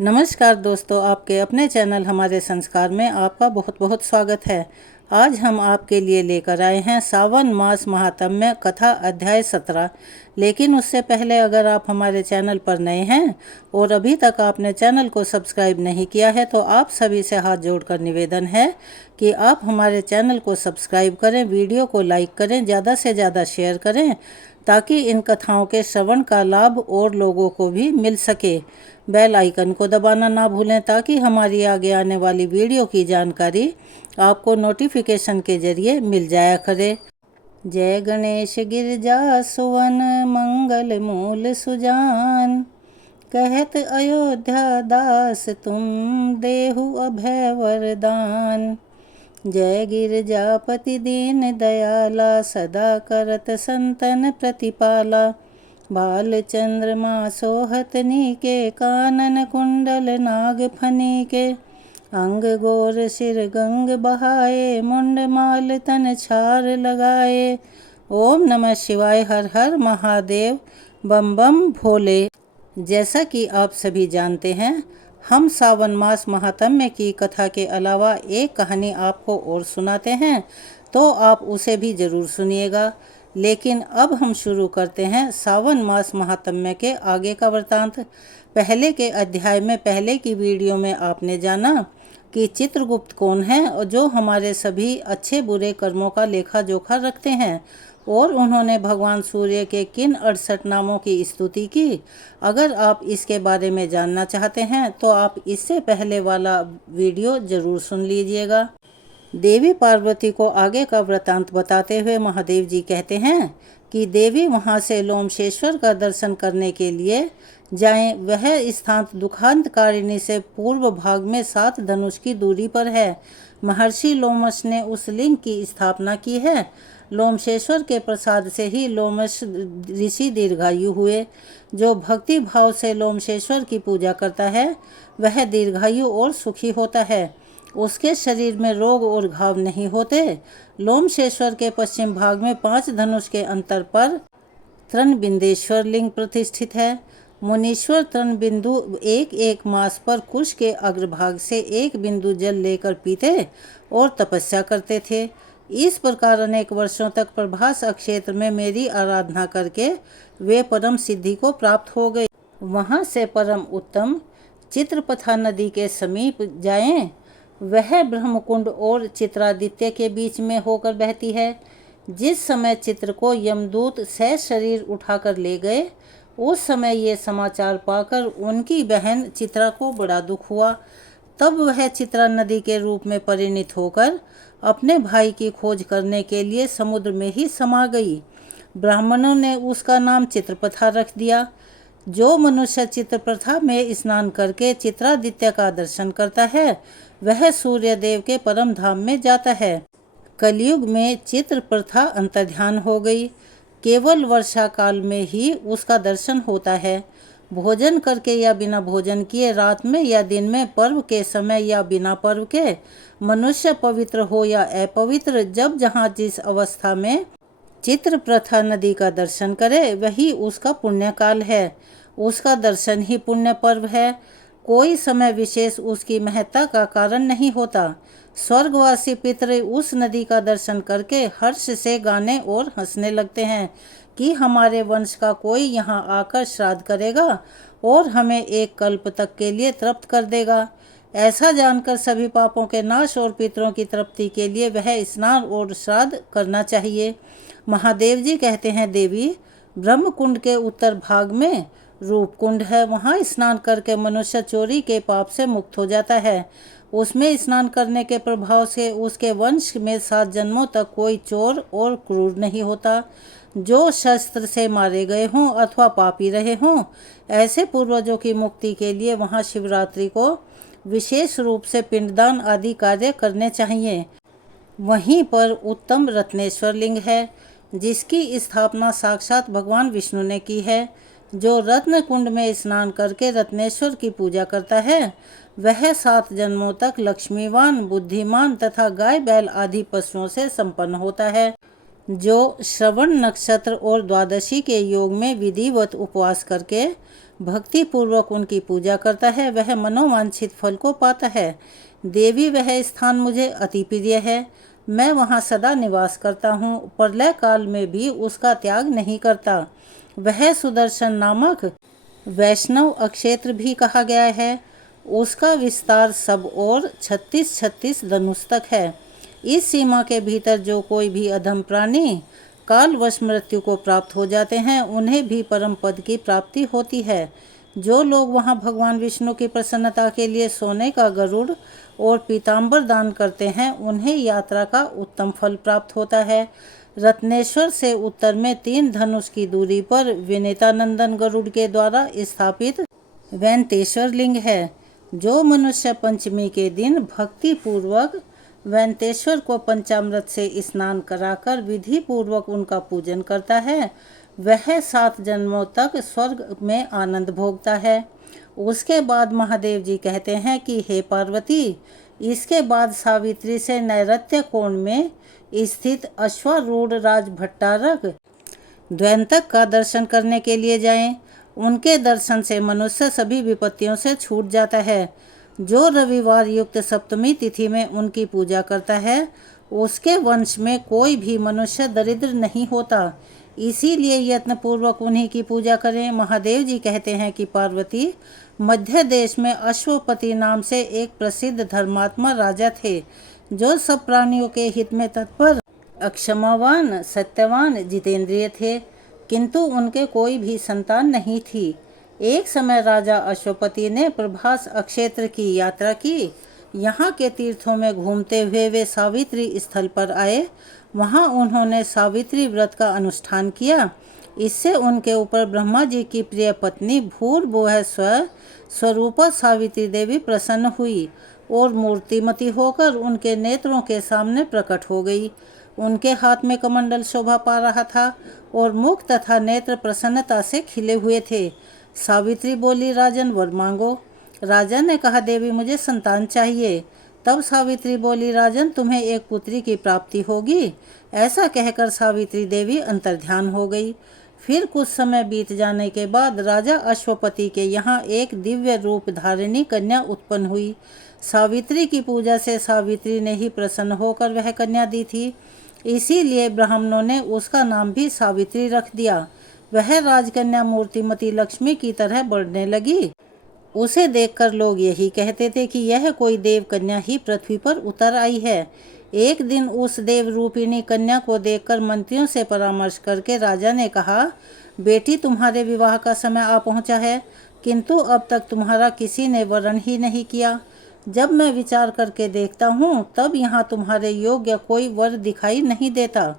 नमस्कार दोस्तों, आपके अपने चैनल हमारे संस्कार में आपका बहुत बहुत स्वागत है। आज हम आपके लिए लेकर आए हैं सावन मास महात्म्य कथा अध्याय 17। लेकिन उससे पहले अगर आप हमारे चैनल पर नए हैं और अभी तक आपने चैनल को सब्सक्राइब नहीं किया है तो आप सभी से हाथ जोड़कर निवेदन है कि आप हमारे चैनल को सब्सक्राइब करें, वीडियो को लाइक करें, ज़्यादा से ज़्यादा शेयर करें ताकि इन कथाओं के श्रवण का लाभ और लोगों को भी मिल सके। बेल आइकन को दबाना ना भूलें ताकि हमारी आगे आने वाली वीडियो की जानकारी आपको नोटिफिकेशन के जरिए मिल जाया करे। जय गणेश गिरजा सुवन मंगल मूल सुजान, कहत अयोध्या दास तुम देहु अभय वरदान। जय गिरजापति दीन दयाला, सदा करत संतन प्रतिपाला। बाल चंद्रमा सोहत नीके, कानन कुंडल नाग फनीके। अंग गोर सिर गंग बहाए, मुंड माल तन छार लगाए। ओम नमः शिवाय, हर हर महादेव, बम बम भोले। जैसा कि आप सभी जानते हैं, हम सावन मास महात्म्य की कथा के अलावा एक कहानी आपको और सुनाते हैं, तो आप उसे भी ज़रूर सुनिएगा। लेकिन अब हम शुरू करते हैं सावन मास महात्म्य के आगे का वृतांत। पहले के अध्याय में, पहले की वीडियो में आपने जाना कि चित्रगुप्त कौन है और जो हमारे सभी अच्छे बुरे कर्मों का लेखा जोखा रखते हैं, और उन्होंने भगवान सूर्य के किन 68 नामों की स्तुति की। अगर आप इसके बारे में जानना चाहते हैं तो आप इससे पहले वाला वीडियो ज़रूर सुन लीजिएगा। देवी पार्वती को आगे का वृतांत बताते हुए महादेव जी कहते हैं कि देवी वहां से लोमशेश्वर का दर्शन करने के लिए जाएं। वह स्थान दुखांतकारिणी से पूर्व भाग में 7 धनुष की दूरी पर है। महर्षि लोमश ने उस लिंग की स्थापना की है। लोमशेश्वर के प्रसाद से ही लोमश ऋषि दीर्घायु हुए। जो भक्ति भाव से लोमशेश्वर की पूजा करता है वह दीर्घायु और सुखी होता है। उसके शरीर में रोग और घाव नहीं होते। लोमशेश्वर के पश्चिम भाग में 5 धनुष के अंतर पर तृणबिंदेश्वर लिंग प्रतिष्ठित है। मुनीश्वर तृणबिंदु एक एक मास पर कुश के अग्रभाग से एक बिंदु जल लेकर पीते और तपस्या करते थे। इस प्रकार अनेक वर्षों तक प्रभास क्षेत्र में मेरी आराधना करके वे परम सिद्धि को प्राप्त हो गए। वहां से परम उत्तम चित्रपथा नदी के समीप जाएं। वह ब्रह्मकुंड और चित्रादित्य के बीच में होकर बहती है। जिस समय चित्र को यमदूत सशरीर उठाकर ले गए, उस समय ये समाचार पाकर उनकी बहन चित्रा को बड़ा दुख हुआ। तब वह चित्रा नदी के रूप में परिणित होकर अपने भाई की खोज करने के लिए समुद्र में ही समा गई। ब्राह्मणों ने उसका नाम चित्रपथा रख दिया। जो मनुष्य चित्रपथा में स्नान करके चित्रादित्य का दर्शन करता है वह सूर्य देव के परम धाम में जाता है। कलयुग में चित्रप्रथा अंतर्ध्यान हो गई। केवल वर्षा काल में ही उसका दर्शन होता है। भोजन करके या बिना भोजन किए, रात में या दिन में, पर्व के समय या बिना पर्व के, मनुष्य पवित्र हो या अपवित्र, जब जहाँ जिस अवस्था में चित्रप्रथा नदी का दर्शन करे वही उसका पुण्य काल है। उसका दर्शन ही पुण्य पर्व है। कोई समय विशेष उसकी महत्ता का कारण नहीं होता। स्वर्गवासी पितृ उस नदी का दर्शन करके हर्ष से गाने और हंसने लगते हैं कि हमारे वंश का कोई यहाँ आकर श्राद्ध करेगा और हमें एक कल्प तक के लिए तृप्त कर देगा। ऐसा जानकर सभी पापों के नाश और पितरों की तृप्ति के लिए वह स्नान और श्राद्ध करना चाहिए। महादेव जी कहते हैं, देवी, ब्रह्मकुंड के उत्तर भाग में रूप कुंड है। वहाँ स्नान करके मनुष्य चोरी के पाप से मुक्त हो जाता है। उसमें स्नान करने के प्रभाव से उसके वंश में 7 जन्मों तक कोई चोर और क्रूर नहीं होता। जो शस्त्र से मारे गए हों अथवा पापी रहे हों, ऐसे पूर्वजों की मुक्ति के लिए वहाँ शिवरात्रि को विशेष रूप से पिंडदान आदि कार्य करने चाहिए। वहीं पर उत्तम रत्नेश्वर लिंग है जिसकी स्थापना साक्षात भगवान विष्णु ने की है। जो रत्न कुंड में स्नान करके रत्नेश्वर की पूजा करता है वह 7 जन्मों तक लक्ष्मीवान, बुद्धिमान तथा गाय बैल आदि पशुओं से संपन्न होता है। जो श्रवण नक्षत्र और द्वादशी के योग में विधिवत उपवास करके भक्ति पूर्वक उनकी पूजा करता है वह मनोवांछित फल को पाता है। देवी वह स्थान मुझे अति प्रिय है, मैं वहाँ सदा निवास करता हूँ, प्रलय काल में भी उसका त्याग नहीं करता। वह सुदर्शन नामक वैष्णव अक्षेत्र भी कहा गया है। उसका विस्तार सब ओर 36-36 धनुष तक है। इस सीमा के भीतर जो कोई भी अधम प्राणी कालवश मृत्यु को प्राप्त हो जाते हैं उन्हें भी परम पद की प्राप्ति होती है। जो लोग वहां भगवान विष्णु की प्रसन्नता के लिए सोने का गरुड़ और पीताम्बर दान करते हैं उन्हें यात्रा का उत्तम फल प्राप्त होता है। रत्नेश्वर से उत्तर में 3 धनुष की दूरी पर विनीतानंदन गरुड़ के द्वारा स्थापित वेंतेश्वर लिंग है। जो मनुष्य पंचमी के दिन भक्ति पूर्वक वेंतेश्वर को पंचामृत से स्नान कराकर विधि पूर्वक उनका पूजन करता है वह 7 जन्मों तक स्वर्ग में आनंद भोगता है। उसके बाद महादेव जी कहते हैं कि हे पार्वती, इसके बाद सावित्री से नैऋत्य कोण में स्थित अश्वारूढ़ राज भट्टारक द्वैंतक का दर्शन करने के लिए जाएं। उनके दर्शन से मनुष्य सभी विपत्तियों से छूट जाता है। जो रविवार युक्त सप्तमी तिथि में उनकी पूजा करता है उसके वंश में कोई भी मनुष्य दरिद्र नहीं होता, इसीलिए यत्न पूर्वक उन्हीं की पूजा करें। महादेव जी कहते हैं कि पार्वती, मध्य देश में अश्वपति नाम से एक प्रसिद्ध धर्मात्मा राजा थे जो सब प्राणियों के हित में तत्पर, अक्षमावान, सत्यवान, जितेंद्रिय थे, किंतु उनके कोई भी संतान नहीं थी। एक समय राजा अश्वपति ने प्रभास अक्षेत्र की यात्रा की। यहाँ के तीर्थों में घूमते हुए वे सावित्री स्थल पर आए। वहाँ उन्होंने सावित्री व्रत का अनुष्ठान किया। इससे उनके ऊपर ब्रह्मा जी की प्रिय पत्नी भूर्भुवः स्वरूपा सावित्री देवी प्रसन्न हुई और मूर्तिमती होकर उनके नेत्रों के सामने प्रकट हो गई। उनके हाथ में कमंडल शोभा पा रहा था और मुख तथा नेत्र प्रसन्नता से खिले हुए थे। सावित्री बोली, राजन वर मांगो। राजा ने कहा, देवी मुझे संतान चाहिए। तब सावित्री बोली, राजन तुम्हें एक पुत्री की प्राप्ति होगी। ऐसा कहकर सावित्री देवी अंतर्ध्यान हो गई। फिर कुछ समय बीत जाने के बाद राजा अश्वपति के यहाँ एक दिव्य रूप धारिणी कन्या उत्पन्न हुई। सावित्री की पूजा से सावित्री ने ही प्रसन्न होकर वह कन्या दी थी, इसीलिए ब्राह्मणों ने उसका नाम भी सावित्री रख दिया। वह राजकन्या मूर्तिमती लक्ष्मी की तरह बढ़ने लगी। उसे देखकर लोग यही कहते थे कि यह कोई देव कन्या ही पृथ्वी पर उतर आई है। एक दिन उस देव रूपिणी कन्या को देखकर मंत्रियों से परामर्श करके राजा ने कहा, बेटी तुम्हारे विवाह का समय आ पहुंचा है, किंतु अब तक तुम्हारा किसी ने वरण ही नहीं किया। जब मैं विचार करके देखता हूँ तब यहाँ तुम्हारे योग्य कोई वर दिखाई नहीं देता,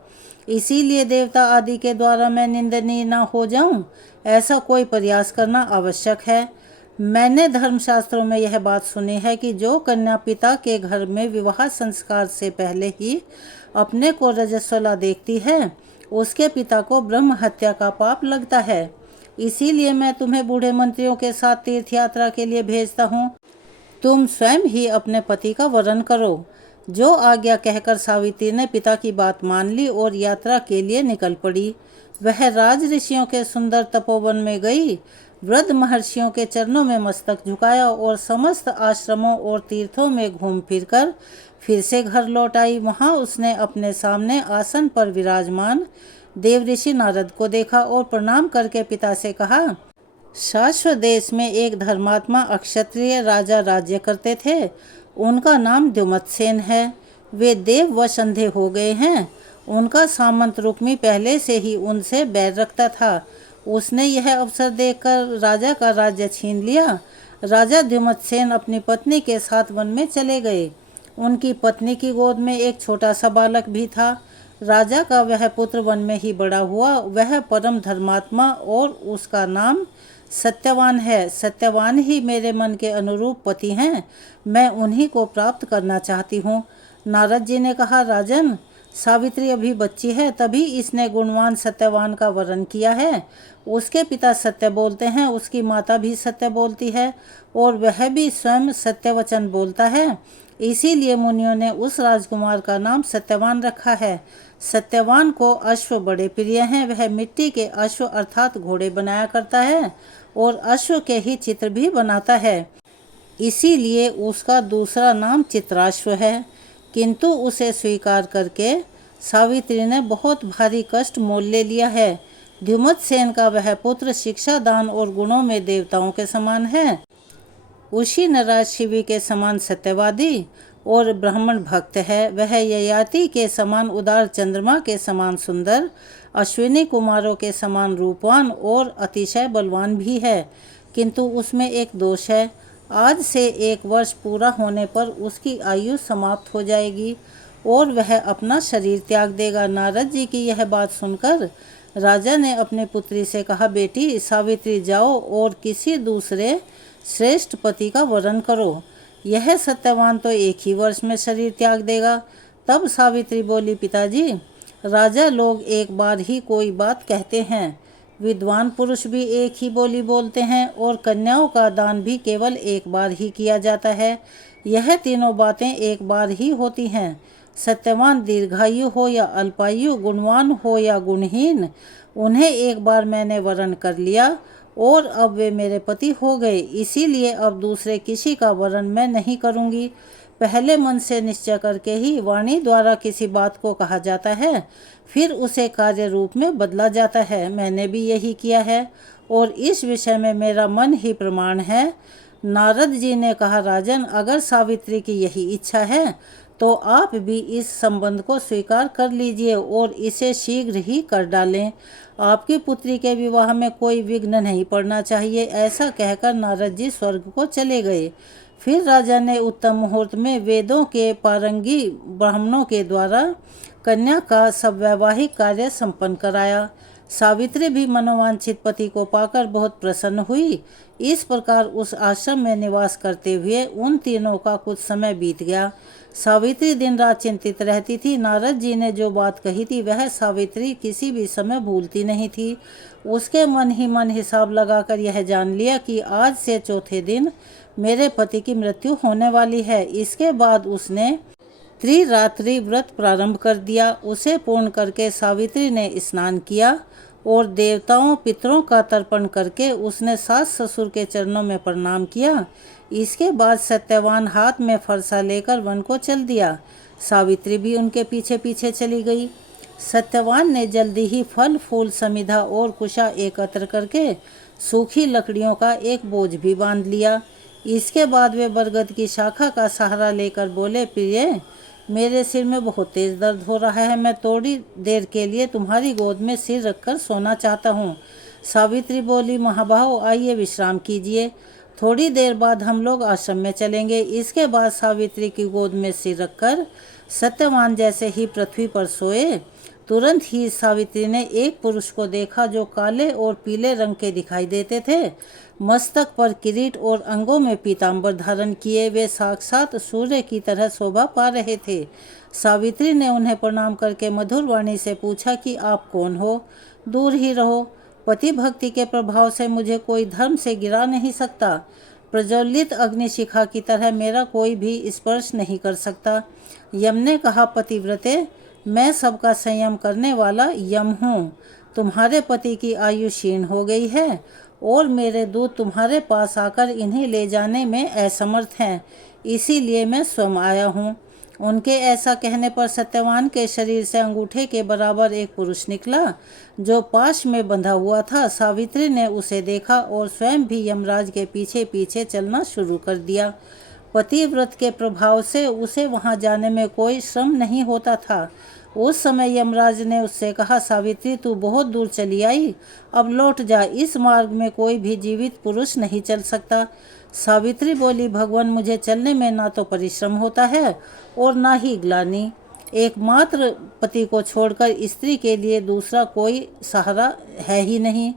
इसीलिए देवता आदि के द्वारा मैं निंदनीय न हो जाऊं, ऐसा कोई प्रयास करना आवश्यक है। मैंने धर्मशास्त्रों में यह बात सुनी है कि जो कन्या पिता के घर में विवाह संस्कार से पहले ही अपने को रजस्वला देखती है उसके पिता को ब्रह्म हत्या का पाप लगता है। इसीलिए मैं तुम्हें बूढ़े मंत्रियों के साथ तीर्थ यात्रा के लिए भेजता हूँ। तुम स्वयं ही अपने पति का वरण करो। जो आज्ञा कहकर सावित्री ने पिता की बात मान ली और यात्रा के लिए निकल पड़ी। वह राज ऋषियों के सुंदर तपोवन में गई, वृद्ध महर्षियों के चरणों में मस्तक झुकाया और समस्त आश्रमों और तीर्थों में घूम फिरकर फिर से घर लौट आई। वहाँ उसने अपने सामने आसन पर विराजमान देव ऋषि नारद को देखा और प्रणाम करके पिता से कहा, शाश्वत देश में एक धर्मात्मा अक्षत्रिय राजा राज्य करते थे। उनका नाम द्युमत्सेन है। वे देव वश अंधे हो गए हैं। उनका सामंत रुक्मी पहले से ही उनसे बैर रखता था। उसने यह अवसर देखकर राजा का राज्य छीन लिया। राजा द्युमत्सेन अपनी पत्नी के साथ वन में चले गए। उनकी पत्नी की गोद में एक छोटा सा बालक भी था। राजा का वह पुत्र वन में ही बड़ा हुआ। वह परम धर्मात्मा और उसका नाम सत्यवान है। सत्यवान ही मेरे मन के अनुरूप पति हैं। मैं उन्हीं को प्राप्त करना चाहती हूँ। नारद जी ने कहा, राजन, सावित्री अभी बच्ची है, तभी इसने गुणवान सत्यवान का वरण किया है। उसके पिता सत्य बोलते हैं, उसकी माता भी सत्य बोलती है और वह भी स्वयं सत्य वचन बोलता है। इसीलिए मुनियों ने उस राजकुमार का नाम सत्यवान रखा है। सत्यवान को अश्व बड़े प्रिय हैं। वह मिट्टी के अश्व अर्थात घोड़े बनाया करता है और अश्व के ही चित्र भी बनाता है। इसीलिए उसका दूसरा नाम चित्राश्व है। किंतु उसे स्वीकार करके सावित्री ने बहुत भारी कष्ट मोल ले लिया है। द्युमत्सेन का वह पुत्र शिक्षा, दान और गुणों में देवताओं के समान है। उसी नराज शिवी के समान सत्यवादी और ब्राह्मण भक्त है। वह ययाति के समान उदार, चंद्रमा के समान सुंदर, अश्विनी कुमारों के समान रूपवान और अतिशय बलवान भी है। किंतु उसमें एक दोष है। आज से 1 वर्ष पूरा होने पर उसकी आयु समाप्त हो जाएगी और वह अपना शरीर त्याग देगा। नारद जी की यह बात सुनकर राजा ने अपनी पुत्री से कहा, बेटी सावित्री, जाओ और किसी दूसरे श्रेष्ठ पति का वरण करो। यह सत्यवान तो 1 ही वर्ष में शरीर त्याग देगा। तब सावित्री बोली, पिताजी, राजा लोग एक बार ही कोई बात कहते हैं, विद्वान पुरुष भी एक ही बोली बोलते हैं और कन्याओं का दान भी केवल 1 बार ही किया जाता है। यह तीनों बातें 1 बार ही होती हैं। सत्यवान दीर्घायु हो या अल्पायु, गुणवान हो या गुणहीन, उन्हें 1 बार मैंने वरण कर लिया और अब वे मेरे पति हो गए। इसीलिए अब दूसरे किसी का वरण मैं नहीं करूँगी। पहले मन से निश्चय करके ही वाणी द्वारा किसी बात को कहा जाता है, फिर उसे कार्य रूप में बदला जाता है। मैंने भी यही किया है और इस विषय में मेरा मन ही प्रमाण है। नारद जी ने कहा, राजन, अगर सावित्री की यही इच्छा है तो आप भी इस संबंध को स्वीकार कर लीजिए और इसे शीघ्र ही कर डालें। आपकी पुत्री के विवाह में कोई विघ्न नहीं पड़ना चाहिए। ऐसा कहकर नारद जी स्वर्ग को चले गए। फिर राजा ने उत्तम मुहूर्त में वेदों के पारंगी ब्राह्मणों के द्वारा कन्या का सब वैवाहिक कार्य संपन्न कराया। सावित्री भी मनोवांछित पति को पाकर बहुत प्रसन्न हुई। इस प्रकार उस आश्रम में निवास करते हुए उन तीनों का कुछ समय बीत गया। सावित्री दिन रात चिंतित रहती थी। नारद जी ने जो बात कही थी वह सावित्री किसी भी समय भूलती नहीं थी। उसके मन ही मन हिसाब लगाकर यह जान लिया कि आज से चौथे दिन मेरे पति की मृत्यु होने वाली है। इसके बाद उसने त्रिरात्रि व्रत प्रारंभ कर दिया। उसे पूर्ण करके सावित्री ने स्नान किया और देवताओं पितरों का तर्पण करके उसने सास ससुर के चरणों में प्रणाम किया। इसके बाद सत्यवान हाथ में फरसा लेकर वन को चल दिया। सावित्री भी उनके पीछे पीछे चली गई। सत्यवान ने जल्दी ही फल फूल समिधा और कुशा एकत्र करके सूखी लकड़ियों का एक बोझ भी बांध लिया। इसके बाद वे बरगद की शाखा का सहारा लेकर बोले, प्रिय, मेरे सिर में बहुत तेज दर्द हो रहा है। मैं थोड़ी देर के लिए तुम्हारी गोद में सिर रखकर सोना चाहता हूँ। सावित्री बोली, महाबाहो, आइए विश्राम कीजिए। थोड़ी देर बाद हम लोग आश्रम में चलेंगे। इसके बाद सावित्री की गोद में सिर रखकर सत्यवान जैसे ही पृथ्वी पर सोए, तुरंत ही सावित्री ने एक पुरुष को देखा जो काले और पीले रंग के दिखाई देते थे। मस्तक पर किरीट और अंगों में पीताम्बर धारण किए वे साक्षात सूर्य की तरह शोभा पा रहे थे। सावित्री ने उन्हें प्रणाम करके मधुर वाणी से पूछा कि आप कौन हो? दूर ही रहो। पति भक्ति के प्रभाव से मुझे कोई धर्म से गिरा नहीं सकता। प्रज्वलित अग्निशिखा की तरह मेरा कोई भी स्पर्श नहीं कर सकता। यम ने कहा, पतिव्रते, मैं सबका संयम करने वाला यम हूँ। तुम्हारे पति की आयु क्षीण हो गई है और मेरे दूत तुम्हारे पास आकर इन्हें ले जाने में असमर्थ हैं, इसीलिए मैं स्वयं आया हूँ। उनके ऐसा कहने पर सत्यवान के शरीर से अंगूठे के बराबर एक पुरुष निकला जो पाश में बंधा हुआ था। सावित्री ने उसे देखा और स्वयं भी यमराज के पीछे पीछे चलना शुरू कर दिया। पतिव्रत के प्रभाव से उसे वहां जाने में कोई श्रम नहीं होता था। उस समय यमराज ने उससे कहा, सावित्री, तू बहुत दूर चली आई, अब लौट जा। इस मार्ग में कोई भी जीवित पुरुष नहीं चल सकता। सावित्री बोली, भगवान, मुझे चलने में ना तो परिश्रम होता है और ना ही ग्लानि। एकमात्र पति को छोड़कर स्त्री के लिए दूसरा कोई सहारा है ही नहीं।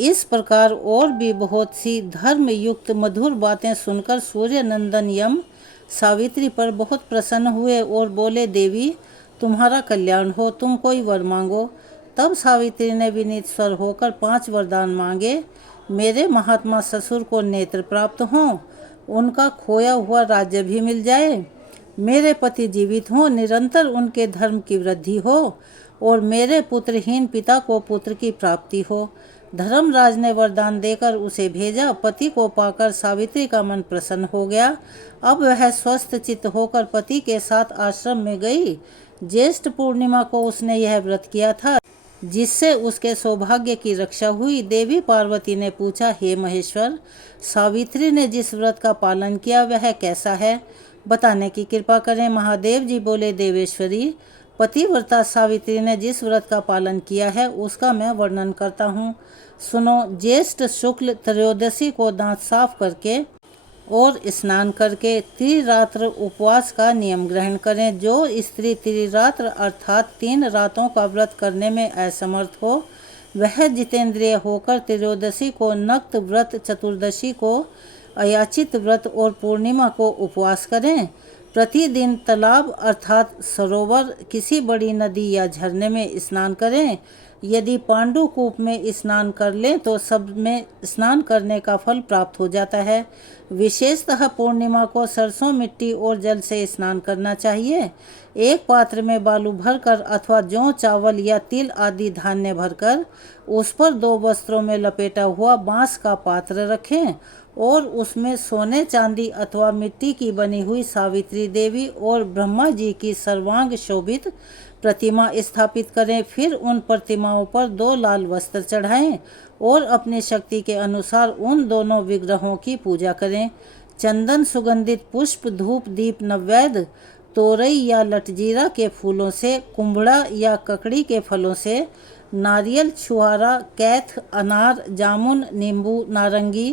इस प्रकार और भी बहुत सी धर्म युक्त मधुर बातें सुनकर सूर्य नंदन यम सावित्री पर बहुत प्रसन्न हुए और बोले, देवी, तुम्हारा कल्याण हो, तुम कोई वर मांगो। तब सावित्री ने विनीत स्वर होकर 5 वरदान मांगे। मेरे महात्मा ससुर को नेत्र प्राप्त हों, उनका खोया हुआ राज्य भी मिल जाए, मेरे पति जीवित हों, निरंतर उनके धर्म की वृद्धि हो और मेरे पुत्रहीन पिता को पुत्र की प्राप्ति हो। धर्मराज ने वरदान देकर उसे भेजा। पति को पाकर सावित्री का मन प्रसन्न हो गया। अब वह स्वस्थ चित्त होकर पति के साथ आश्रम में गई। ज्येष्ठ पूर्णिमा को उसने यह व्रत किया था, जिससे उसके सौभाग्य की रक्षा हुई। देवी पार्वती ने पूछा, हे महेश्वर, सावित्री ने जिस व्रत का पालन किया वह कैसा है, बताने की कृपा करें। महादेव जी बोले, देवेश्वरी, पतिव्रता सावित्री ने जिस व्रत का पालन किया है उसका मैं वर्णन करता हूँ, सुनो। ज्येष्ठ शुक्ल त्रयोदशी को दांत साफ करके और स्नान करके त्रिरात्र उपवास का नियम ग्रहण करें। जो स्त्री त्रिरात्र अर्थात 3 रातों का व्रत करने में असमर्थ हो, वह जितेंद्रिय होकर त्रयोदशी को नक्त व्रत, चतुर्दशी को अयाचित व्रत और पूर्णिमा को उपवास करें। प्रतिदिन तालाब अर्थात सरोवर, किसी बड़ी नदी या झरने में स्नान करें। यदि पांडुकूप में स्नान कर लें तो सब में स्नान करने का फल प्राप्त हो जाता है। विशेषतः पूर्णिमा को सरसों मिट्टी और जल से स्नान करना चाहिए। एक पात्र में बालू भरकर अथवा जौ, चावल या तिल आदि धान्य भरकर उस पर 2 वस्त्रों में लपेटा हुआ बांस का पात्र रखें और उसमें सोने, चांदी अथवा मिट्टी की बनी हुई सावित्री देवी और ब्रह्मा जी की सर्वांग शोभित प्रतिमा स्थापित करें। फिर उन प्रतिमाओं पर 2 लाल वस्त्र चढ़ाएं और अपनी शक्ति के अनुसार उन दोनों विग्रहों की पूजा करें। चंदन, सुगंधित पुष्प, धूप, दीप, नैवेद्य, तोरई या लटजीरा के फूलों से, कुंभड़ा या ककड़ी के फलों से, नारियल, छुहारा, कैथ, अनार, जामुन, नींबू, नारंगी,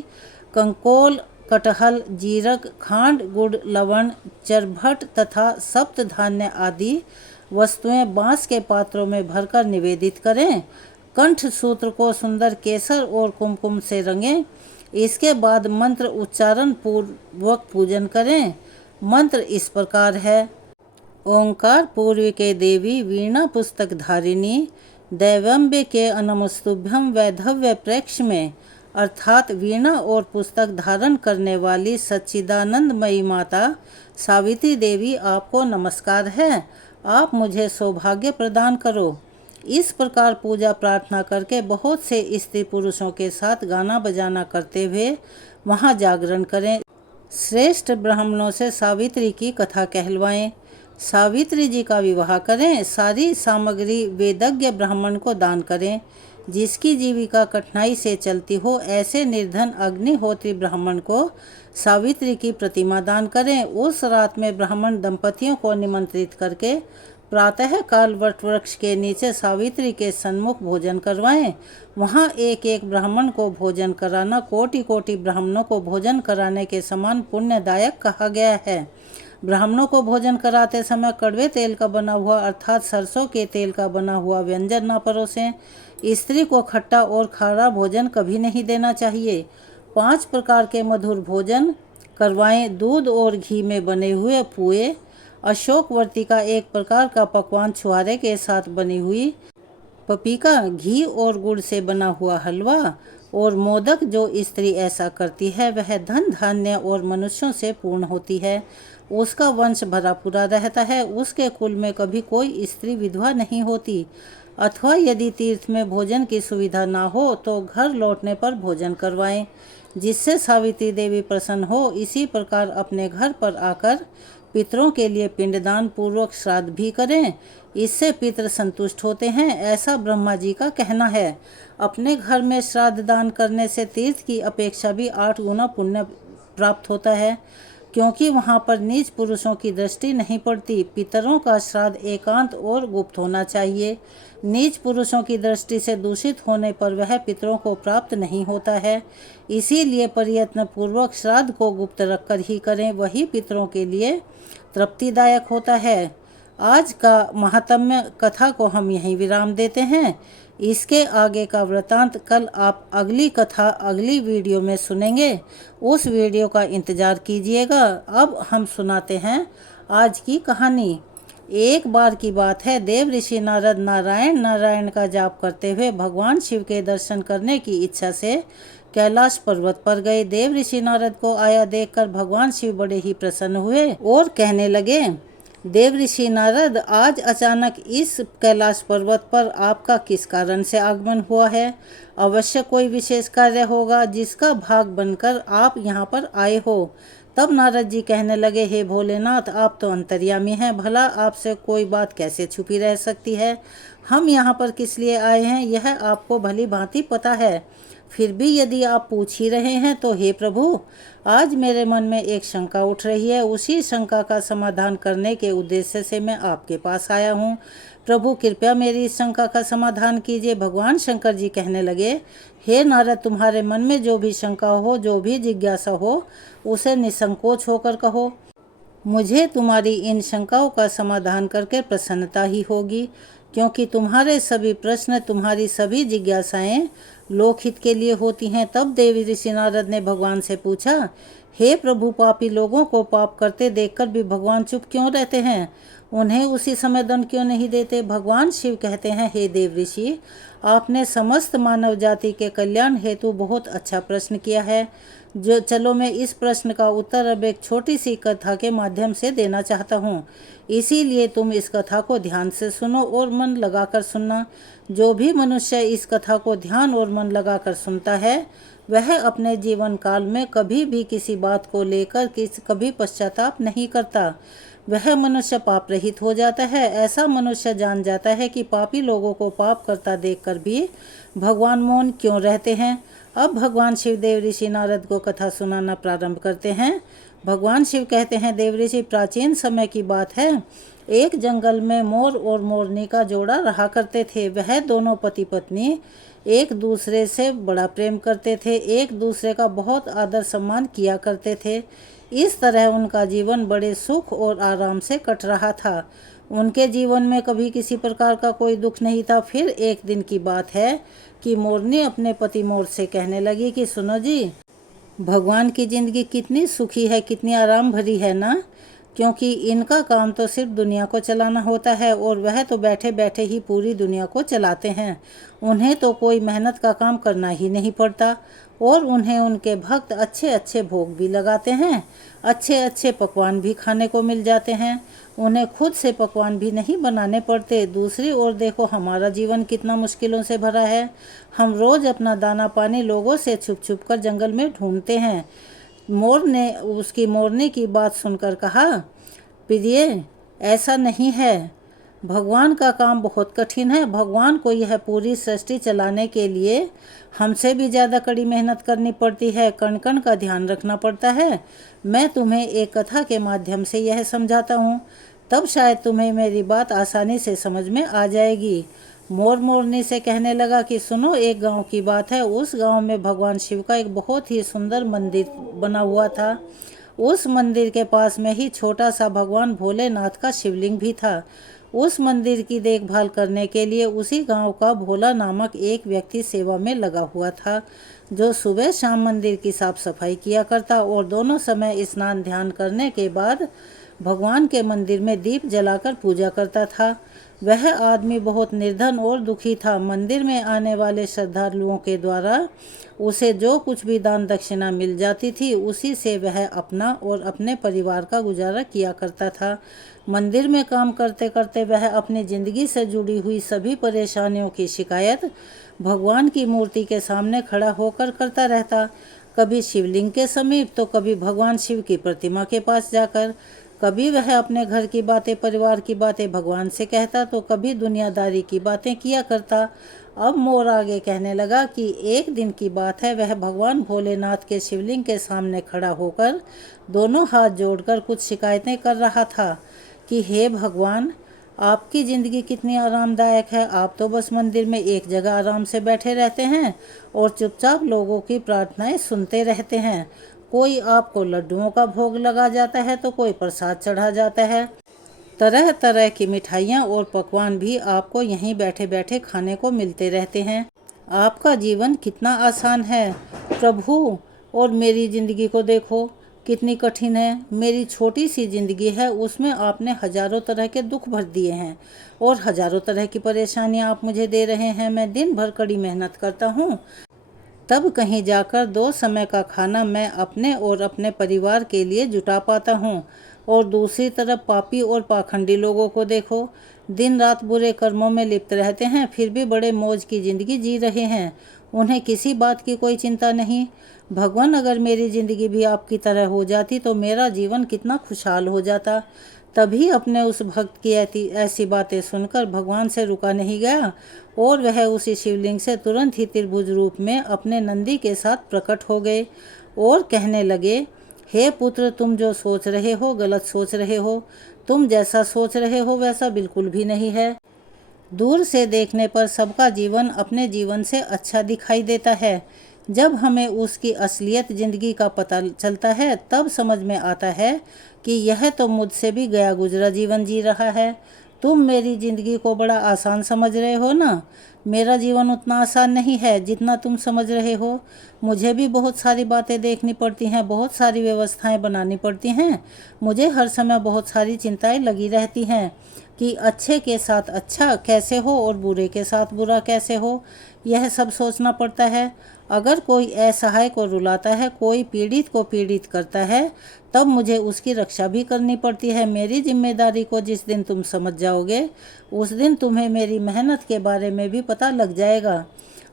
कंकोल, कटहल, जीरक, खांड, गुड़, लवण, चरभट तथा सप्त धान्य आदि वस्तुएं बांस के पात्रों में भरकर निवेदित करें। कंठ सूत्र को सुंदर केसर और कुमकुम से रंगें। इसके बाद मंत्र उच्चारण पूर्वक पूजन करें। मंत्र इस प्रकार है, ओंकार पूर्विके देवी वीणा पुस्तक धारिणी, दैवम्बे के अनमस्तुभ्यम वैधव्य प्रेक्ष में, अर्थात वीणा और पुस्तक धारण करने वाली सच्चिदानंदमयी माता सावित्री देवी आपको नमस्कार है। आप मुझे सौभाग्य प्रदान करो। इस प्रकार पूजा प्रार्थना करके बहुत से स्त्री पुरुषों के साथ गाना बजाना करते हुए वहाँ जागरण करें। श्रेष्ठ ब्राह्मणों से सावित्री की कथा कहलवाएं। सावित्री जी का विवाह करें। सारी सामग्री वेदज्ञ ब्राह्मण को दान करें। जिसकी जीविका कठिनाई से चलती हो, ऐसे निर्धन अग्निहोत्री ब्राह्मण को सावित्री की प्रतिमा दान करें। उस रात में ब्राह्मण दंपतियों को निमंत्रित करके प्रातः काल वट वृक्ष के नीचे सावित्री के सन्मुख भोजन करवाएं। वहाँ एक एक ब्राह्मण को भोजन कराना कोटि कोटि ब्राह्मणों को भोजन कराने के समान पुण्यदायक कहा गया है। ब्राह्मणों को भोजन कराते समय कड़वे तेल का बना हुआ अर्थात सरसों के तेल का बना हुआ व्यंजन न परोसें। स्त्री को खट्टा और खारा भोजन कभी नहीं देना चाहिए। 5 प्रकार के मधुर भोजन करवाएं। दूध और घी में बने हुए पुए, अशोकवर्ती का एक प्रकार का पकवान छुहारे के साथ बनी हुई पपीका, घी और गुड़ से बना हुआ हलवा और मोदक। जो स्त्री ऐसा करती है वह धन, धान्य और मनुष्यों से पूर्ण होती है। उसका वंश भरा पूरा रहता है। उसके कुल में कभी कोई स्त्री विधवा नहीं होती। अथवा यदि तीर्थ में भोजन की सुविधा ना हो तो घर लौटने पर भोजन करवाएं, जिससे सावित्री देवी प्रसन्न हो। इसी प्रकार अपने घर पर आकर पितरों के लिए पिंडदान पूर्वक श्राद्ध भी करें। इससे पितृ संतुष्ट होते हैं, ऐसा ब्रह्मा जी का कहना है। अपने घर में श्राद्ध दान करने से तीर्थ की अपेक्षा भी 8 गुना पुण्य प्राप्त होता है, क्योंकि वहाँ पर नीच पुरुषों की दृष्टि नहीं पड़ती। पितरों का श्राद्ध एकांत और गुप्त होना चाहिए। नीच पुरुषों की दृष्टि से दूषित होने पर वह पितरों को प्राप्त नहीं होता है। इसीलिए प्रयत्न पूर्वक श्राद्ध को गुप्त रखकर ही करें, वही पितरों के लिए तृप्तिदायक होता है। आज का महात्म्य कथा को हम यहीं विराम देते हैं। इसके आगे का वृतांत कल आप अगली कथा अगली वीडियो में सुनेंगे। उस वीडियो का इंतज़ार कीजिएगा। अब हम सुनाते हैं आज की कहानी। एक बार की बात है, देव ऋषि नारद नारायण नारायण का जाप करते हुए भगवान शिव के दर्शन करने की इच्छा से कैलाश पर्वत पर गए। देव ऋषि नारद को आया देखकर भगवान शिव बड़े ही प्रसन्न हुए और कहने लगे, देव ऋषि नारद, आज अचानक इस कैलाश पर्वत पर आपका किस कारण से आगमन हुआ है? अवश्य कोई विशेष कार्य होगा जिसका भाग बनकर आप यहाँ पर आए हो। तब नारद जी कहने लगे, हे भोलेनाथ, आप तो अंतर्यामी हैं, भला आपसे कोई बात कैसे छुपी रह सकती है? हम यहाँ पर किस लिए आए हैं यह आपको भली भांति पता है। फिर भी यदि आप पूछ ही रहे हैं तो हे प्रभु, आज मेरे मन में एक शंका उठ रही है, उसी शंका का समाधान करने के उद्देश्य से मैं आपके पास आया हूँ। प्रभु कृपया मेरी इस शंका का समाधान कीजिए। भगवान शंकर जी कहने लगे, हे नारद, तुम्हारे मन में जो भी शंका हो, जो भी जिज्ञासा हो, उसे निसंकोच होकर कहो। मुझे तुम्हारी इन शंकाओं का समाधान करके प्रसन्नता ही होगी, क्योंकि तुम्हारे सभी प्रश्न, तुम्हारी सभी जिज्ञासाएं लोकहित के लिए होती हैं। तब देवी ऋषि नारद ने भगवान से पूछा, हे प्रभु, पापी लोगों को पाप करते देखकर भी भगवान चुप क्यों रहते हैं? उन्हें उसी समय दंड क्यों नहीं देते? भगवान शिव कहते हैं, हे देव ऋषि, आपने समस्त मानव जाति के कल्याण हेतु बहुत अच्छा प्रश्न किया है। चलो मैं इस प्रश्न का उत्तर अब एक छोटी सी कथा के माध्यम से देना चाहता हूँ। इसीलिए तुम इस कथा को ध्यान से सुनो और मन लगाकर सुनना। जो भी मनुष्य इस कथा को ध्यान और मन लगाकर सुनता है, वह अपने जीवन काल में कभी भी किसी बात को लेकर कभी पश्चाताप नहीं करता। वह मनुष्य पाप रहित हो जाता है। ऐसा मनुष्य जान जाता है कि पापी लोगों को पाप करता देखकर भी भगवान मौन क्यों रहते हैं। अब भगवान शिव देव ऋषि नारद को कथा सुनाना प्रारंभ करते हैं। भगवान शिव कहते हैं, देव ऋषि, प्राचीन समय की बात है। एक जंगल में मोर और मोरनी का जोड़ा रहा करते थे। वह दोनों पति पत्नी एक दूसरे से बड़ा प्रेम करते थे, एक दूसरे का बहुत आदर सम्मान किया करते थे। इस तरह उनका जीवन बड़े सुख और आराम से कट रहा था। उनके जीवन में कभी किसी प्रकार का कोई दुख नहीं था। फिर एक दिन की बात है कि मोरनी अपने पति मोर से कहने लगी कि सुनो जी, भगवान की जिंदगी कितनी सुखी है, कितनी आराम भरी है ना, क्योंकि इनका काम तो सिर्फ दुनिया को चलाना होता है और वह तो बैठे बैठे ही पूरी दुनिया को चलाते हैं। उन्हें तो कोई मेहनत का काम करना ही नहीं पड़ता और उन्हें उनके भक्त अच्छे अच्छे भोग भी लगाते हैं, अच्छे अच्छे पकवान भी खाने को मिल जाते हैं। उन्हें खुद से पकवान भी नहीं बनाने पड़ते। दूसरी ओर देखो, हमारा जीवन कितना मुश्किलों से भरा है। हम रोज़ अपना दाना पानी लोगों से छुप छुप कर जंगल में ढूंढते हैं। मोर ने उसकी मोरनी की बात सुनकर कहा, प्रिय, ऐसा नहीं है। भगवान का काम बहुत कठिन है। भगवान को यह पूरी सृष्टि चलाने के लिए हमसे भी ज़्यादा कड़ी मेहनत करनी पड़ती है, कण कण का ध्यान रखना पड़ता है। मैं तुम्हें एक कथा के माध्यम से यह समझाता हूँ, तब शायद तुम्हें मेरी बात आसानी से समझ में आ जाएगी। मोर मोरनी से कहने लगा कि सुनो, एक गांव की बात है। उस गांव में भगवान शिव का एक बहुत ही सुंदर मंदिर बना हुआ था। उस मंदिर के पास में ही छोटा सा भगवान भोलेनाथ का शिवलिंग भी था। उस मंदिर की देखभाल करने के लिए उसी गांव का भोला नामक एक व्यक्ति सेवा में लगा हुआ था, जो सुबह शाम मंदिर की साफ सफाई किया करता और दोनों समय स्नान ध्यान करने के बाद भगवान के मंदिर में दीप जलाकर पूजा करता था। वह आदमी बहुत निर्धन और दुखी था। मंदिर में आने वाले श्रद्धालुओं के द्वारा उसे जो कुछ भी दान दक्षिणा मिल जाती थी, उसी से वह अपना और अपने परिवार का गुजारा किया करता था। मंदिर में काम करते करते वह अपनी जिंदगी से जुड़ी हुई सभी परेशानियों की शिकायत भगवान की मूर्ति के सामने खड़ा होकर करता रहता। कभी शिवलिंग के समीप, तो कभी भगवान शिव की प्रतिमा के पास जाकर। कभी वह अपने घर की बातें, परिवार की बातें भगवान से कहता, तो कभी दुनियादारी की बातें किया करता। अब मोर आगे कहने लगा कि एक दिन की बात है, वह भगवान भोलेनाथ के शिवलिंग के सामने खड़ा होकर दोनों हाथ जोड़कर कुछ शिकायतें कर रहा था कि हे भगवान, आपकी ज़िंदगी कितनी आरामदायक है। आप तो बस मंदिर में एक जगह आराम से बैठे रहते हैं और चुपचाप लोगों की प्रार्थनाएं सुनते रहते हैं। कोई आपको लड्डुओं का भोग लगा जाता है तो कोई प्रसाद चढ़ा जाता है। तरह तरह की मिठाइयाँ और पकवान भी आपको यहीं बैठे बैठे खाने को मिलते रहते हैं। आपका जीवन कितना आसान है प्रभु, और मेरी ज़िंदगी को देखो कितनी कठिन है। मेरी छोटी सी ज़िंदगी है, उसमें आपने हजारों तरह के दुख भर दिए हैं और हजारों तरह की परेशानियाँ आप मुझे दे रहे हैं। मैं दिन भर कड़ी मेहनत करता हूँ, तब कहीं जाकर 2 समय का खाना मैं अपने और अपने परिवार के लिए जुटा पाता हूँ। और दूसरी तरफ पापी और पाखंडी लोगों को देखो, दिन रात बुरे कर्मों में लिप्त रहते हैं, फिर भी बड़े मौज की ज़िंदगी जी रहे हैं। उन्हें किसी बात की कोई चिंता नहीं। भगवान, अगर मेरी ज़िंदगी भी आपकी तरह हो जाती तो मेरा जीवन कितना खुशहाल हो जाता। तभी अपने उस भक्त की ऐसी बातें सुनकर भगवान से रुका नहीं गया और वह उसी शिवलिंग से तुरंत ही त्रिभुज रूप में अपने नंदी के साथ प्रकट हो गए और कहने लगे, हे पुत्र, तुम जो सोच रहे हो गलत सोच रहे हो। तुम जैसा सोच रहे हो वैसा बिल्कुल भी नहीं है। दूर से देखने पर सबका जीवन अपने जीवन से अच्छा दिखाई देता है। जब हमें उसकी असलियत ज़िंदगी का पता चलता है तब समझ में आता है कि यह तो मुझसे भी गया गुजरा जीवन जी रहा है। तुम मेरी ज़िंदगी को बड़ा आसान समझ रहे हो ना। मेरा जीवन उतना आसान नहीं है जितना तुम समझ रहे हो। मुझे भी बहुत सारी बातें देखनी पड़ती हैं, बहुत सारी व्यवस्थाएं बनानी पड़ती हैं। मुझे हर समय बहुत सारी चिंताएं लगी रहती हैं कि अच्छे के साथ अच्छा कैसे हो और बुरे के साथ बुरा कैसे हो। यह सब सोचना पड़ता है। अगर कोई असहाय को रुलाता है, कोई पीड़ित को पीड़ित करता है, तब मुझे उसकी रक्षा भी करनी पड़ती है। मेरी जिम्मेदारी को जिस दिन तुम समझ जाओगे उस दिन तुम्हें मेरी मेहनत के बारे में भी पता लग जाएगा।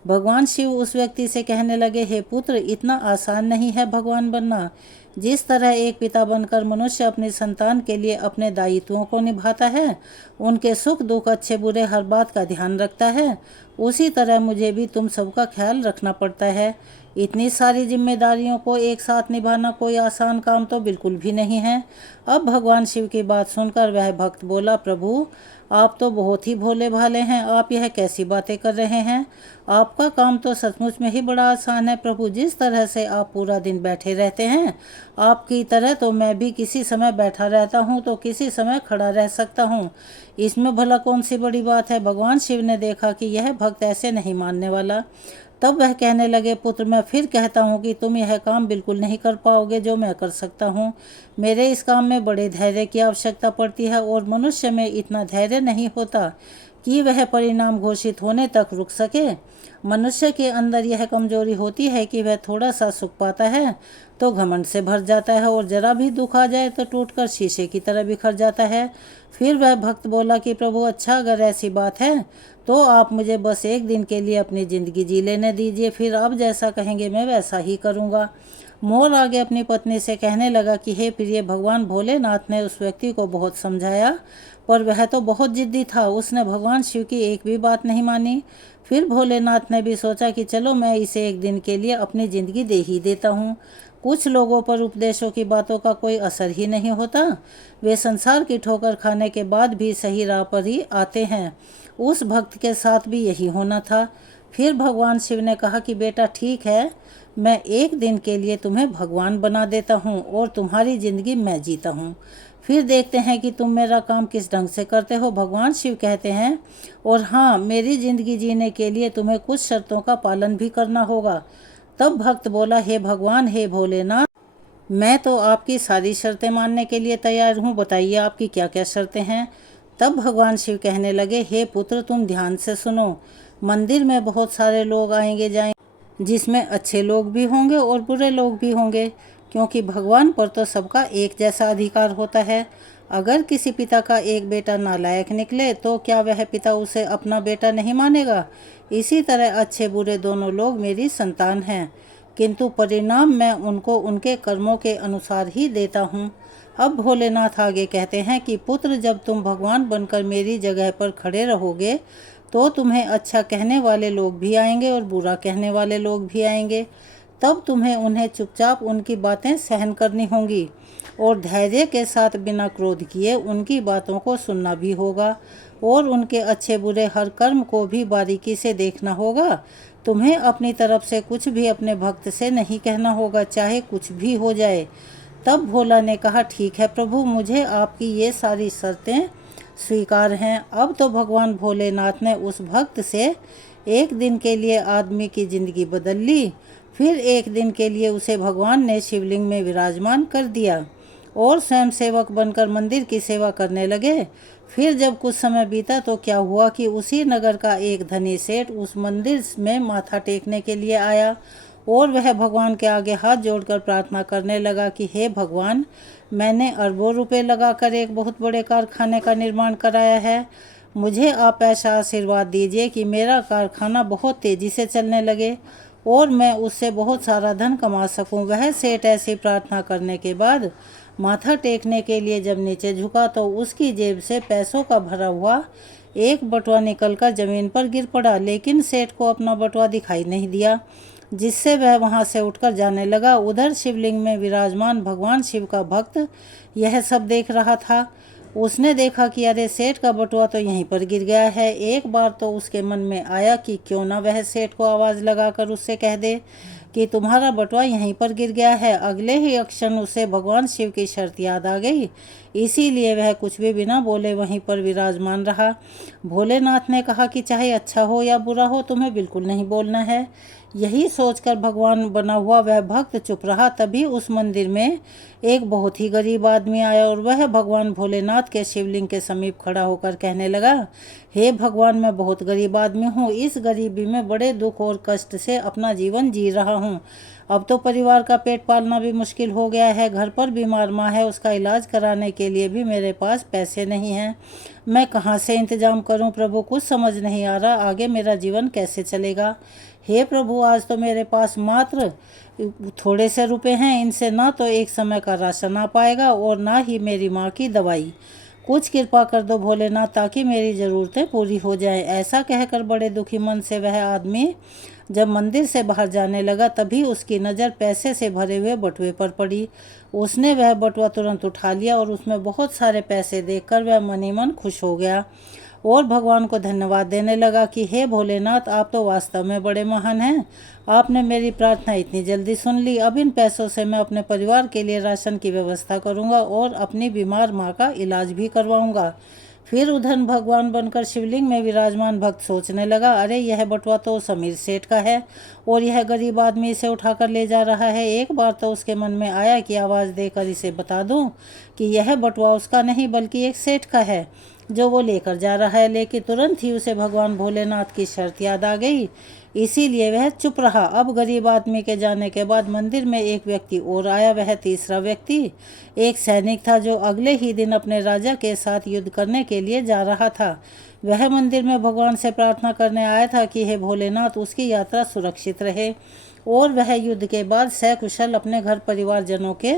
भगवान शिव उस व्यक्ति से कहने लगे, हे पुत्र, इतना आसान नहीं है भगवान बनना। जिस तरह एक पिता बनकर मनुष्य अपनी संतान के लिए अपने दायित्वों को निभाता है, उनके सुख दुख अच्छे बुरे हर बात का ध्यान रखता है, उसी तरह मुझे भी तुम सबका ख्याल रखना पड़ता है। इतनी सारी जिम्मेदारियों को एक साथ निभाना कोई आसान काम तो बिल्कुल भी नहीं है। अब भगवान शिव की बात सुनकर वह भक्त बोला, प्रभु, आप तो बहुत ही भोले भाले हैं। आप यह कैसी बातें कर रहे हैं। आपका काम तो सचमुच में ही बड़ा आसान है प्रभु। जिस तरह से आप पूरा दिन बैठे रहते हैं, आपकी तरह तो मैं भी किसी समय बैठा रहता हूँ तो किसी समय खड़ा रह सकता हूँ। इसमें भला कौन सी बड़ी बात है। भगवान शिव ने देखा कि यह भक्त ऐसे नहीं मानने वाला। तब वह कहने लगे, पुत्र, मैं फिर कहता हूँ कि तुम यह काम बिल्कुल नहीं कर पाओगे जो मैं कर सकता हूँ। मेरे इस काम में बड़े धैर्य की आवश्यकता पड़ती है और मनुष्य में इतना धैर्य नहीं होता कि वह परिणाम घोषित होने तक रुक सके। मनुष्य के अंदर यह कमजोरी होती है कि वह थोड़ा सा सुख पाता है तो घमंड से भर जाता है और जरा भी दुख आ जाए तो टूटकर शीशे की तरह बिखर जाता है। फिर वह भक्त बोला कि प्रभु, अच्छा, अगर ऐसी बात है तो आप मुझे बस एक दिन के लिए अपनी ज़िंदगी जी लेने दीजिए, फिर आप जैसा कहेंगे मैं वैसा ही करूँगा। मोर आगे अपनी पत्नी से कहने लगा कि हे प्रिय, भगवान भोलेनाथ ने उस व्यक्ति को बहुत समझाया पर वह तो बहुत जिद्दी था। उसने भगवान शिव की एक भी बात नहीं मानी। फिर भोलेनाथ ने भी सोचा कि चलो मैं इसे एक दिन के लिए अपनी ज़िंदगी दे ही देता हूँ। कुछ लोगों पर उपदेशों की बातों का कोई असर ही नहीं होता। वे संसार की ठोकर खाने के बाद भी सही राह पर ही आते हैं। उस भक्त के साथ भी यही होना था। फिर भगवान शिव ने कहा कि बेटा, ठीक है, मैं एक दिन के लिए तुम्हें भगवान बना देता हूँ और तुम्हारी ज़िंदगी मैं जीता हूँ। फिर देखते हैं कि तुम मेरा काम किस ढंग से करते हो। भगवान शिव कहते हैं, और हाँ, मेरी ज़िंदगी जीने के लिए तुम्हें कुछ शर्तों का पालन भी करना होगा। तब भक्त बोला, हे भगवान, हे भोलेनाथ, मैं तो आपकी सारी शर्तें मानने के लिए तैयार हूँ। बताइए आपकी क्या क्या शर्तें हैं। तब भगवान शिव कहने लगे, हे पुत्र, तुम ध्यान से सुनो। मंदिर में बहुत सारे लोग आएंगे जाएंगे, जिसमें अच्छे लोग भी होंगे और बुरे लोग भी होंगे, क्योंकि भगवान पर तो सबका एक जैसा अधिकार होता है। अगर किसी पिता का एक बेटा नालायक निकले तो क्या वह पिता उसे अपना बेटा नहीं मानेगा। इसी तरह अच्छे बुरे दोनों लोग मेरी संतान हैं, किंतु परिणाम मैं उनको उनके कर्मों के अनुसार ही देता हूँ। अब भोलेनाथ आगे कहते हैं कि पुत्र, जब तुम भगवान बनकर मेरी जगह पर खड़े रहोगे तो तुम्हें अच्छा कहने वाले लोग भी आएंगे और बुरा कहने वाले लोग भी आएंगे। तब तुम्हें उन्हें चुपचाप उनकी बातें सहन करनी होंगी और धैर्य के साथ बिना क्रोध किए उनकी बातों को सुनना भी होगा और उनके अच्छे बुरे हर कर्म को भी बारीकी से देखना होगा। तुम्हें अपनी तरफ से कुछ भी अपने भक्त से नहीं कहना होगा, चाहे कुछ भी हो जाए। तब भोला ने कहा, ठीक है प्रभु, मुझे आपकी ये सारी शर्तें स्वीकार हैं। अब तो भगवान भोलेनाथ ने उस भक्त से एक दिन के लिए आदमी की ज़िंदगी बदल ली। फिर एक दिन के लिए उसे भगवान ने शिवलिंग में विराजमान कर दिया और स्वयं सेवक बनकर मंदिर की सेवा करने लगे। फिर जब कुछ समय बीता तो क्या हुआ कि उसी नगर का एक धनी सेठ उस मंदिर में माथा टेकने के लिए आया और वह भगवान के आगे हाथ जोड़कर प्रार्थना करने लगा कि हे भगवान, मैंने अरबों रुपए लगाकर एक बहुत बड़े कारखाने का निर्माण कराया है। मुझे आप ऐसा आशीर्वाद दीजिए कि मेरा कारखाना बहुत तेज़ी से चलने लगे और मैं उससे बहुत सारा धन कमा सकूं। वह सेठ ऐसी प्रार्थना करने के बाद माथा टेकने के लिए जब नीचे झुका तो उसकी जेब से पैसों का भरा हुआ एक बटुआ निकलकर जमीन पर गिर पड़ा, लेकिन सेठ को अपना बटुआ दिखाई नहीं दिया, जिससे वह वहां से उठकर जाने लगा। उधर शिवलिंग में विराजमान भगवान शिव का भक्त यह सब देख रहा था। उसने देखा कि अरे, सेठ का बटुआ तो यहीं पर गिर गया है। एक बार तो उसके मन में आया कि क्यों ना वह सेठ को आवाज़ लगाकर उससे कह दे कि तुम्हारा बटुआ यहीं पर गिर गया है। अगले ही क्षण उसे भगवान शिव की शर्त याद आ गई, इसीलिए वह कुछ भी बिना बोले वहीं पर विराजमान रहा। भोलेनाथ ने कहा कि चाहे अच्छा हो या बुरा हो, तुम्हें बिल्कुल नहीं बोलना है। यही सोचकर भगवान बना हुआ वह भक्त चुप रहा। तभी उस मंदिर में एक बहुत ही गरीब आदमी आया और वह भगवान भोलेनाथ के शिवलिंग के समीप खड़ा होकर कहने लगा, हे भगवान, मैं बहुत गरीब आदमी हूँ। इस गरीबी में बड़े दुख और कष्ट से अपना जीवन जी रहा हूँ। अब तो परिवार का पेट पालना भी मुश्किल हो गया है। घर पर बीमार माँ है, उसका इलाज कराने के लिए भी मेरे पास पैसे नहीं हैं। मैं कहाँ से इंतजाम करूं प्रभु, कुछ समझ नहीं आ रहा। आगे मेरा जीवन कैसे चलेगा। हे प्रभु, आज तो मेरे पास मात्र थोड़े से रुपए हैं। इनसे ना तो एक समय का राशन आ पाएगा और ना ही मेरी माँ की दवाई। कुछ कृपा कर दो भोलेनाथ, ताकि मेरी ज़रूरतें पूरी हो जाएं। ऐसा कहकर बड़े दुखी मन से वह आदमी जब मंदिर से बाहर जाने लगा, तभी उसकी नज़र पैसे से भरे हुए बटुए पर पड़ी। उसने वह बटुआ तुरंत उठा लिया और उसमें बहुत सारे पैसे देखकर वह मन ही मन खुश हो गया और भगवान को धन्यवाद देने लगा कि हे भोलेनाथ, आप तो वास्तव में बड़े महान हैं। आपने मेरी प्रार्थना इतनी जल्दी सुन ली। अब इन पैसों से मैं अपने परिवार के लिए राशन की व्यवस्था करूंगा और अपनी बीमार माँ का इलाज भी करवाऊंगा। फिर उधर भगवान बनकर शिवलिंग में विराजमान भक्त सोचने लगा, अरे, यह बटुआ तो समीर सेठ का है और यह गरीब आदमी इसे उठाकर ले जा रहा है। एक बार तो उसके मन में आया कि आवाज़ देकर इसे बता दूं कि यह बटुआ उसका नहीं बल्कि एक सेठ का है जो वो लेकर जा रहा है। लेकिन तुरंत ही उसे भगवान भोलेनाथ की शर्त याद आ गई, इसीलिए वह चुप रहा। अब गरीब आदमी के जाने के बाद मंदिर में एक व्यक्ति और आया। वह तीसरा व्यक्ति एक सैनिक था जो अगले ही दिन अपने राजा के साथ युद्ध करने के लिए जा रहा था। वह मंदिर में भगवान से प्रार्थना करने आया था कि हे भोलेनाथ, उसकी यात्रा सुरक्षित रहे और वह युद्ध के बाद सकुशल अपने घर परिवारजनों के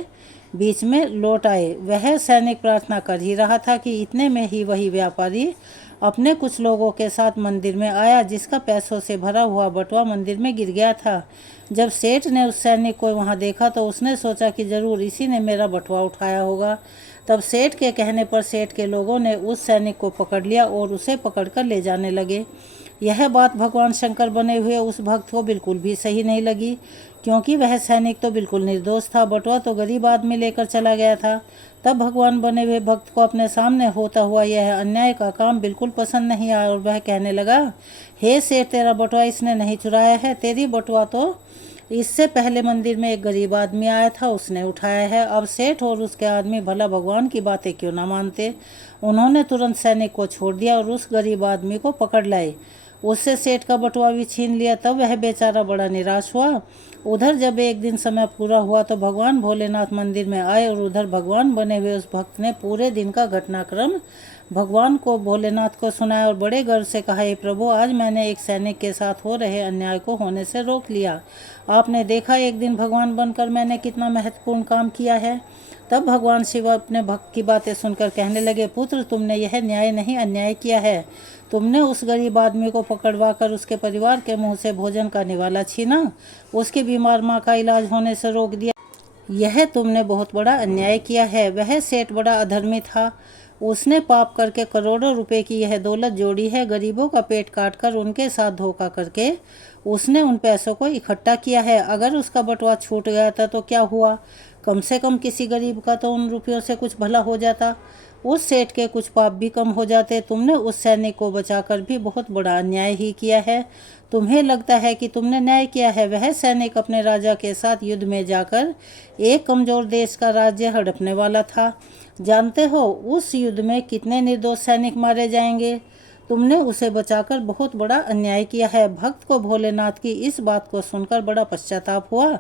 बीच में लौट आए। वह सैनिक प्रार्थना कर ही रहा था कि इतने में ही वही व्यापारी अपने कुछ लोगों के साथ मंदिर में आया, जिसका पैसों से भरा हुआ बटुआ मंदिर में गिर गया था। जब सेठ ने उस सैनिक को वहां देखा तो उसने सोचा कि जरूर इसी ने मेरा बटुआ उठाया होगा। तब सेठ के कहने पर सेठ के लोगों ने उस सैनिक को पकड़ लिया और उसे पकड़कर ले जाने लगे। यह बात भगवान शंकर बने हुए उस भक्त को बिल्कुल भी सही नहीं लगी, क्योंकि वह सैनिक तो बिल्कुल निर्दोष था। बटुआ तो गरीब आदमी लेकर चला गया था। तब भगवान बने हुए भक्त को अपने सामने होता हुआ यह अन्याय का काम बिल्कुल पसंद नहीं आया और वह कहने लगा, हे सेठ, तेरा बटुआ इसने नहीं चुराया है। तेरी बटुआ तो इससे पहले मंदिर में एक गरीब आदमी आया था, उसने उठाया है। अब सेठ और उसके आदमी भला भगवान की बातें क्यों ना मानते। उन्होंने तुरंत सैनिक को छोड़ दिया और उस गरीब आदमी को पकड़ लाए। उससे सेठ का बटुआ भी छीन लिया। तब वह बेचारा बड़ा निराश हुआ। उधर जब एक दिन समय पूरा हुआ तो भगवान भोलेनाथ मंदिर में आए और उधर भगवान बने हुए उस भक्त ने पूरे दिन का घटनाक्रम भगवान को भोलेनाथ को सुनाया और बड़े गर्व से कहा, हे प्रभु, आज मैंने एक सैनिक के साथ हो रहे अन्याय को होने से रोक लिया। आपने देखा एक दिन भगवान बनकर मैंने कितना महत्वपूर्ण काम किया है। तब भगवान शिव अपने भक्त की बातें सुनकर कहने लगे, पुत्र, तुमने यह न्याय नहीं अन्याय किया है। तुमने उस गरीब आदमी को पकड़वा कर उसके परिवार के मुंह से भोजन का निवाला छीना, उसकी बीमार माँ का इलाज होने से रोक दिया। यह तुमने बहुत बड़ा अन्याय किया है। वह सेठ बड़ा अधर्मी था। उसने पाप करके करोड़ों रुपए की यह दौलत जोड़ी है। गरीबों का पेट काटकर उनके साथ धोखा करके उसने उन पैसों को इकट्ठा किया है। अगर उसका बटुआ छूट गया था तो क्या हुआ। कम से कम किसी गरीब का तो उन रुपयों से कुछ भला हो जाता, उस सेठ के कुछ पाप भी कम हो जाते। तुमने उस सैनिक को बचाकर भी बहुत बड़ा अन्याय ही किया है। तुम्हें लगता है कि तुमने न्याय किया है। वह सैनिक अपने राजा के साथ युद्ध में जाकर एक कमज़ोर देश का राज्य हड़पने वाला था। जानते हो उस युद्ध में कितने निर्दोष सैनिक मारे जाएंगे। तुमने उसे बचाकर बहुत बड़ा अन्याय किया है। भक्त को भोलेनाथ की इस बात को सुनकर बड़ा पश्चाताप हुआ।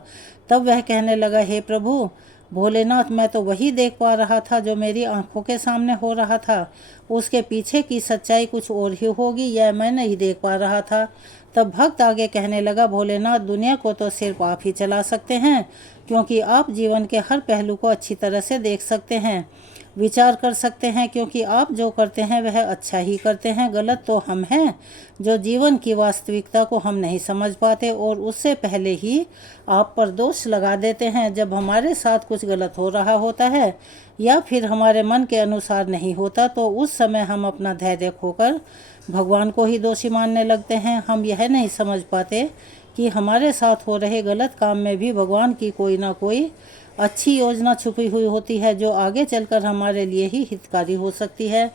तब वह कहने लगा, हे प्रभु भोलेनाथ, मैं तो वही देख पा रहा था जो मेरी आंखों के सामने हो रहा था। उसके पीछे की सच्चाई कुछ और ही होगी, यह मैं नहीं देख पा रहा था। तब भक्त आगे कहने लगा, भोलेनाथ, दुनिया को तो सिर्फ आप ही चला सकते हैं, क्योंकि आप जीवन के हर पहलू को अच्छी तरह से देख सकते हैं, विचार कर सकते हैं, क्योंकि आप जो करते हैं वह अच्छा ही करते हैं। गलत तो हम हैं जो जीवन की वास्तविकता को हम नहीं समझ पाते और उससे पहले ही आप पर दोष लगा देते हैं। जब हमारे साथ कुछ गलत हो रहा होता है या फिर हमारे मन के अनुसार नहीं होता तो उस समय हम अपना धैर्य खोकर भगवान को ही दोषी मानने लगते हैं। हम यह नहीं समझ पाते कि हमारे साथ हो रहे गलत काम में भी भगवान की कोई ना कोई अच्छी योजना छुपी हुई होती है जो आगे चलकर हमारे लिए ही हितकारी हो सकती है।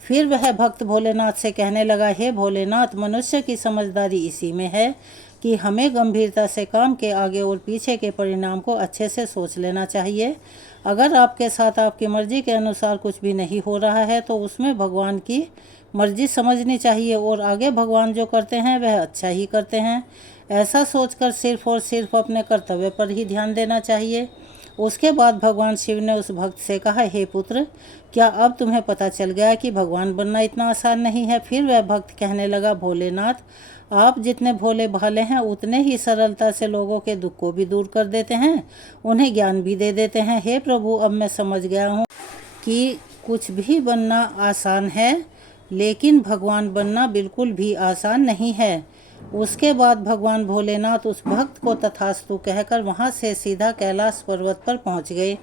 फिर वह भक्त भोलेनाथ से कहने लगा, हे भोलेनाथ, मनुष्य की समझदारी इसी में है कि हमें गंभीरता से काम के आगे और पीछे के परिणाम को अच्छे से सोच लेना चाहिए। अगर आपके साथ आपकी मर्जी के अनुसार कुछ भी नहीं हो रहा है तो उसमें भगवान की मर्जी समझनी चाहिए और आगे भगवान जो करते हैं वह अच्छा ही करते हैं। ऐसा सोचकर सिर्फ और सिर्फ अपने कर्तव्य पर ही ध्यान देना चाहिए। उसके बाद भगवान शिव ने उस भक्त से कहा, हे पुत्र, क्या अब तुम्हें पता चल गया कि भगवान बनना इतना आसान नहीं है। फिर वह भक्त कहने लगा, भोलेनाथ, आप जितने भोले भाले हैं उतने ही सरलता से लोगों के दुख को भी दूर कर देते हैं, उन्हें ज्ञान भी दे देते हैं। हे प्रभु, अब मैं समझ गया हूँ कि कुछ भी बनना आसान है, लेकिन भगवान बनना बिल्कुल भी आसान नहीं है। उसके बाद भगवान भोलेनाथ उस भक्त को तथास्तु कहकर वहां से सीधा कैलाश पर्वत पर पहुंच गए।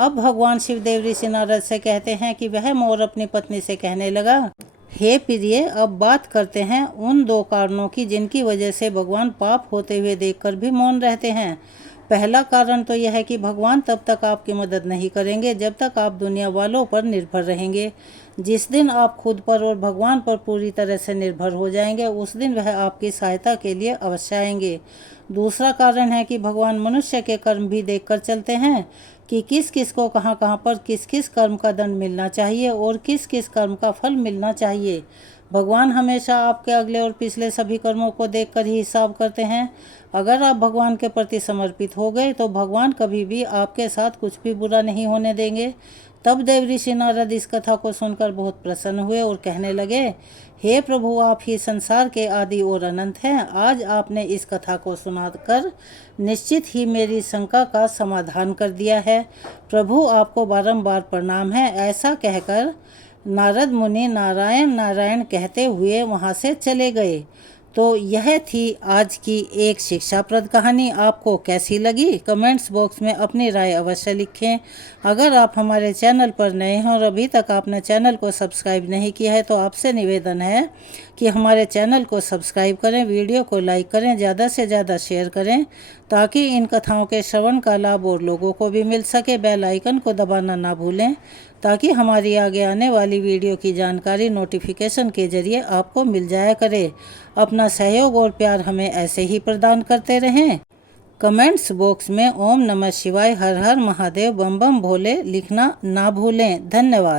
अब भगवान शिवदेव ऋषि नारद से कहते हैं कि वह मोर अपनी पत्नी से कहने लगा, हे प्रिय, अब बात करते हैं उन दो कारणों की जिनकी वजह से भगवान पाप होते हुए देखकर भी मौन रहते हैं। पहला कारण तो यह है कि भगवान तब तक आपकी मदद नहीं करेंगे जब तक आप दुनिया वालों पर निर्भर रहेंगे। जिस दिन आप खुद पर और भगवान पर पूरी तरह से निर्भर हो जाएंगे उस दिन वह आपकी सहायता के लिए अवश्य आएंगे। दूसरा कारण है कि भगवान मनुष्य के कर्म भी देखकर चलते हैं कि किस किस को कहाँ कहाँ पर किस किस कर्म का दंड मिलना चाहिए और किस किस कर्म का फल मिलना चाहिए। भगवान हमेशा आपके अगले और पिछले सभी कर्मों को देखकर ही हिसाब करते हैं। अगर आप भगवान के प्रति समर्पित हो गए तो भगवान कभी भी आपके साथ कुछ भी बुरा नहीं होने देंगे। तब देव ऋषि नारद इस कथा को सुनकर बहुत प्रसन्न हुए और कहने लगे, हे प्रभु, आप ही संसार के आदि और अनंत हैं। आज आपने इस कथा को सुनाकर निश्चित ही मेरी शंका का समाधान कर दिया है। प्रभु, आपको बारंबार प्रणाम है। ऐसा कहकर नारद मुनि नारायण नारायण कहते हुए वहां से चले गए। तो यह थी आज की एक शिक्षाप्रद कहानी। आपको कैसी लगी? कमेंट्स बॉक्स में अपनी राय अवश्य लिखें। अगर आप हमारे चैनल पर नए हैं और अभी तक आपने चैनल को सब्सक्राइब नहीं किया है तो आपसे निवेदन है कि हमारे चैनल को सब्सक्राइब करें, वीडियो को लाइक करें, ज़्यादा से ज़्यादा शेयर करें ताकि इन कथाओं के श्रवण का लाभ और लोगों को भी मिल सके। बेल आइकन को दबाना ना भूलें ताकि हमारी आगे आने वाली वीडियो की जानकारी नोटिफिकेशन के जरिए आपको मिल जाया करे। अपना सहयोग और प्यार हमें ऐसे ही प्रदान करते रहें। कमेंट्स बॉक्स में ओम नमः शिवाय, हर हर महादेव, बम बम भोले लिखना ना भूलें। धन्यवाद।